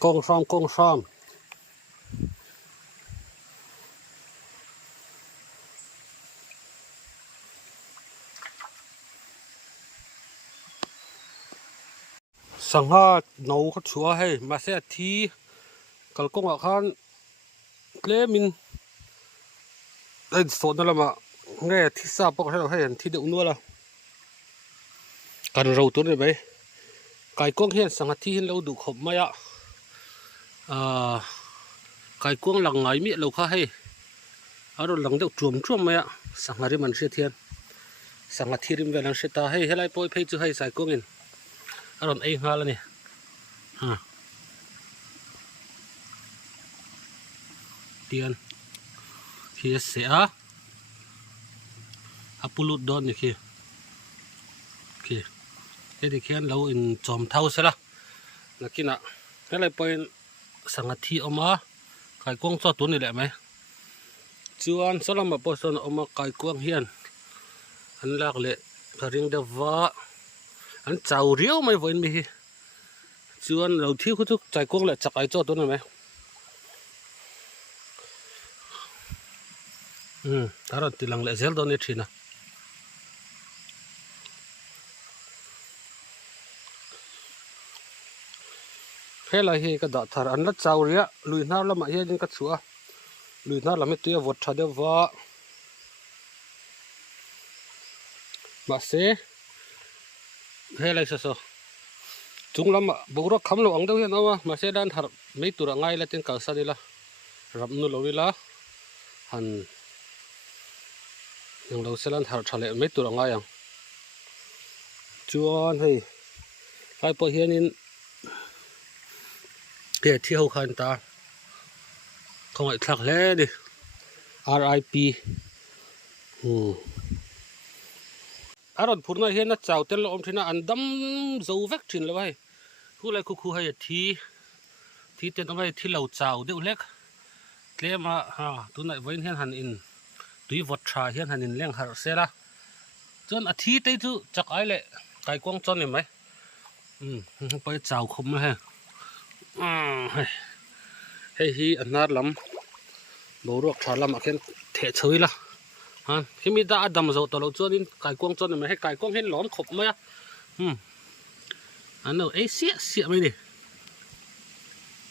công xóm sang ha nấu khát chúa hay mà sẽ thi cái công ở khan lẽ mình đây số đó là mà nghe thi sao bóc hay thi đậu nữa là cần rau tuấn này vậy cái công hiện sang thi hiện lâu đủ khổng mày ạ cái công lằng ngày miệng lâu khá hay ở đó lằng đậu chuồm chuồm mày ạ sang ngày mình sẽ thiên sang ngày thi về lằng sẽ ta hay lại bôi phê chứ hay sai công in ở đó ấy ha là nè tiền khi sẽ upload đón như kia kia thế thì khi anh lâu in chòm thâu sẽ là kia nè cái này bên sang thi ông á cái quang cho tuấn này lại mấy chú anh sẽ làm một bộ phận ông cái quang hiền anh lạc lệ thời riêng đẹp vợ anh chào riêu mấy với mình chú anh đầu thiếu chút trái quang lại chặt ai cho tuấn này mấy đó là từ lăng lệ zel đó nè chị nè thế là hi cái đó thằng anh lát chào ria lùi nào là mà hi những cái chúa lùi nào là mấy tuổi vượt thằng đều vợ mà sẽ thế là sao chúng lắm mà bố nó khăm lo ông đâu hiện mà sẽ đan thằng mấy tuổi ngay là trên cầu sa đi là rắm nó lâu đi là hẳn nhưng đầu sẽ lên thảo lệ mấy tuổi ngay à chúa thì ai bỏ hiền in để thiêu khăn ta không phải thật lẽ đi RIP ở đó phút này hiện nó chào tên là ông thì nó ăn đâm dấu vết trên là vậy khu lại khu hay thì tên nó vậy thì lẩu chào đều lek lẽ mà tụi này với hiện hành in tùy vật trà hiện hành in leng har xe ra chân thì tây chứ chắc ai lệ cái quang chân này mấy bây chào không hay hay hi anh nát lắm bố ruột trà làm mà cái thể chơi là khi mình đã đâm dầu tàu cho nên cái quang chân này mấy cái quang hết lõm khổng mấy anh nói ấy xịa mấy đi